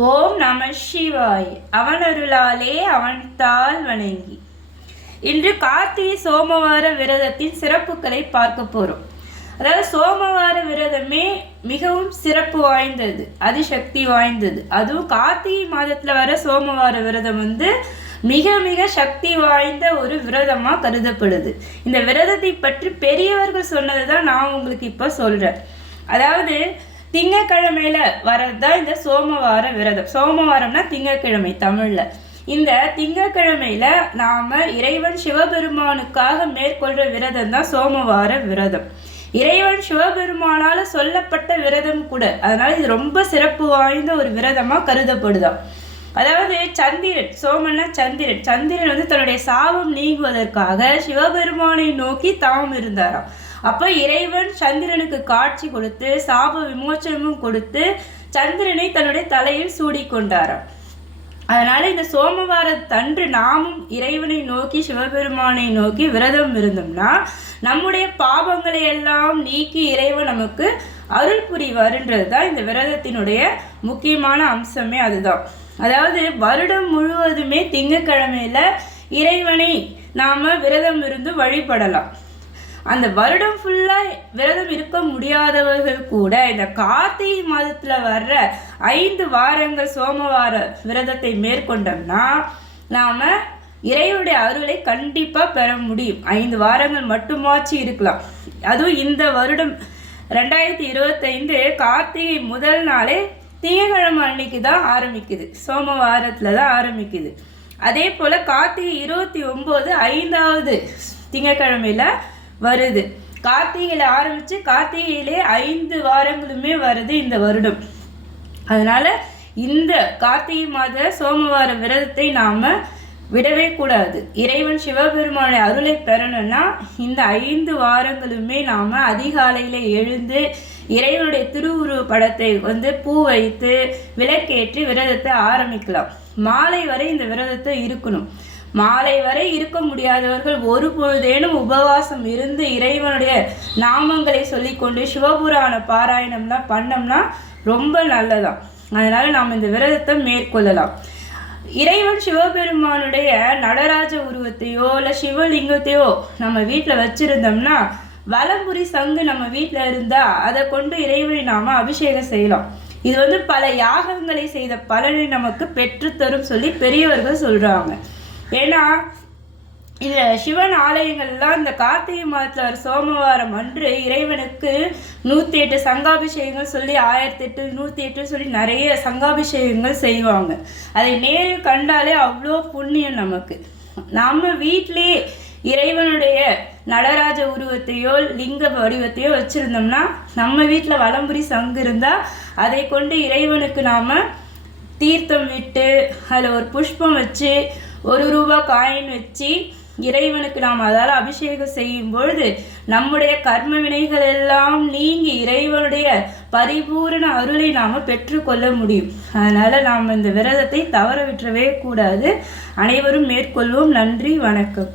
ஓம் நம சிவாய். அவன் அருளாலே அவன் தாள் வணங்கி. இன்று கார்த்திகை சோமவார விரதத்தின் சிறப்புகளை பார்க்க போறோம். அதாவது சோமவார விரதமே மிகவும் சிறப்பு வாய்ந்தது, அதிசக்தி வாய்ந்தது. அதுவும் கார்த்திகை மாதத்துல வர சோமவார விரதம் மிக மிக சக்தி வாய்ந்த ஒரு விரதமா கருதப்படுது. இந்த விரதத்தை பற்றி பெரியவர்கள் சொன்னதுதான் நான் உங்களுக்கு இப்ப சொல்றேன். அதாவது திங்கக்கிழமையில வரதுதான் இந்த சோமவார விரதம். சோமவாரம்னா திங்கக்கிழமை தமிழ்ல. இந்த திங்கக்கிழமையில நாம இறைவன் சிவபெருமானுக்காக மேற்கொள்ற விரதம் தான் சோமவார விரதம். இறைவன் சிவபெருமானால சொல்லப்பட்ட விரதம் கூட. அதனால இது ரொம்ப சிறப்பு வாய்ந்த ஒரு விரதமா கருதப்படுதாம். அதாவது சந்திரன், சோமன்னா சந்திரன். சந்திரன் தன்னுடைய சாபம் நீங்குவதற்காக சிவபெருமானை நோக்கி தாம் இருந்தாராம். அப்ப இறைவன் சந்திரனுக்கு காட்சி கொடுத்து சாப விமோச்சனமும் கொடுத்து சந்திரனை தன்னுடைய தலையில் சூடி கொண்டாராம். அதனால இந்த சோமவாரத்தன்று நாமும் இறைவனை நோக்கி சிவபெருமானை நோக்கி விரதம் இருந்தோம்னா நம்முடைய பாவங்களை எல்லாம் நீக்கி இறைவன் நமக்கு அருள் புரிவாருன்றது தான் இந்த விரதத்தினுடைய முக்கியமான அம்சமே. அதுதான். அதாவது வருடம் முழுவதுமே திங்கக்கிழமையில இறைவனை நாம விரதம் இருந்து வழிபடலாம். அந்த வருடம் ஃபுல்லா விரதம் இருக்க முடியாதவர்கள் கூட இந்த கார்த்திகை மாதத்துல வர்ற 5 வாரங்கள் சோமவார விரதத்தை மேற்கொண்டோம்னா நாம இறைவனுடைய அருளை கண்டிப்பா பெற முடியும். 5 வாரங்கள் மட்டுமாச்சு இருக்கலாம். அதுவும் இந்த வருடம் 2025 கார்த்திகை முதல் நாளே திங்கக்கிழமை அன்னைக்கு தான் ஆரம்பிக்குது, சோமவாரத்துல தான் ஆரம்பிக்குது. அதே போல கார்த்திகை 29 5வது திங்கக்கிழமையில வருது. கார்த்திகையில ஆரம்பிச்சு கார்த்திகையிலே 5 வாரங்களுமே வருது இந்த வருடம். அதனால இந்த கார்த்திகை மாத சோமவார விரதத்தை நாம விடவே கூடாது. இறைவன் சிவபெருமான அருளை பெறணும்னா இந்த 5 வாரங்களுமே நாம அதிகாலையில எழுந்து இறைவனுடைய திருவுருவ படத்தை பூ வைத்து விளக்கேற்றி விரதத்தை ஆரம்பிக்கலாம். மாலை வரை இந்த விரதத்தை இருக்கணும். மாலை வரை இருக்க முடியாதவர்கள் ஒரு பொழுதேனும் உபவாசம் இருந்து இறைவனுடைய நாமங்களை சொல்லிக்கொண்டு சிவபுராண பாராயணம்லாம் பண்ணோம்னா ரொம்ப நல்லதாம். அதனால நாம் இந்த விரதத்தை மேற்கொள்ளலாம். இறைவன் சிவபெருமானுடைய நடராஜ உருவத்தையோ இல்லை சிவலிங்கத்தையோ நம்ம வீட்டில் வச்சிருந்தோம்னா வலம்புரி சங்கு நம்ம வீட்டில் இருந்தா அதை கொண்டு இறைவனை நாம அபிஷேகம் செய்யலாம். இது பல யாகங்களை செய்த பலனை நமக்கு பெற்றுத்தரும் சொல்லி பெரியவர்கள் சொல்றாங்க. ஏன்னா இந்த சிவன் ஆலயங்கள்லாம் இந்த கார்த்திகை மாதத்துல வர சோமவாரம் அன்று இறைவனுக்கு 108 சங்காபிஷேகங்கள் சொல்லி 1008 108 சொல்லி நிறைய சங்காபிஷேகங்கள் செய்வாங்க. அதை நேரில் கண்டாலே அவ்வளோ புண்ணியம் நமக்கு. நம்ம வீட்டிலேயே இறைவனுடைய நடராஜ உருவத்தையோ லிங்க வடிவத்தையோ வச்சிருந்தோம்னா நம்ம வீட்டில் வலம்புரி சங்கு இருந்தா அதை கொண்டு இறைவனுக்கு நாம தீர்த்தம் விட்டு அதில் ஒரு புஷ்பம் வச்சு 1 ரூபாய் காயின் வச்சு இறைவனுக்கு நாம் அதால் அபிஷேகம் செய்யும் பொழுது நம்முடைய கர்ம வினைகள் எல்லாம் நீங்கி இறைவனுடைய பரிபூரண அருளை நாம் பெற்றுக்கொள்ள முடியும். அதனால நாம் இந்த விரதத்தை தவற விட்டுறவே கூடாது. அனைவரும் மேற்கொள்வோம். நன்றி, வணக்கம்.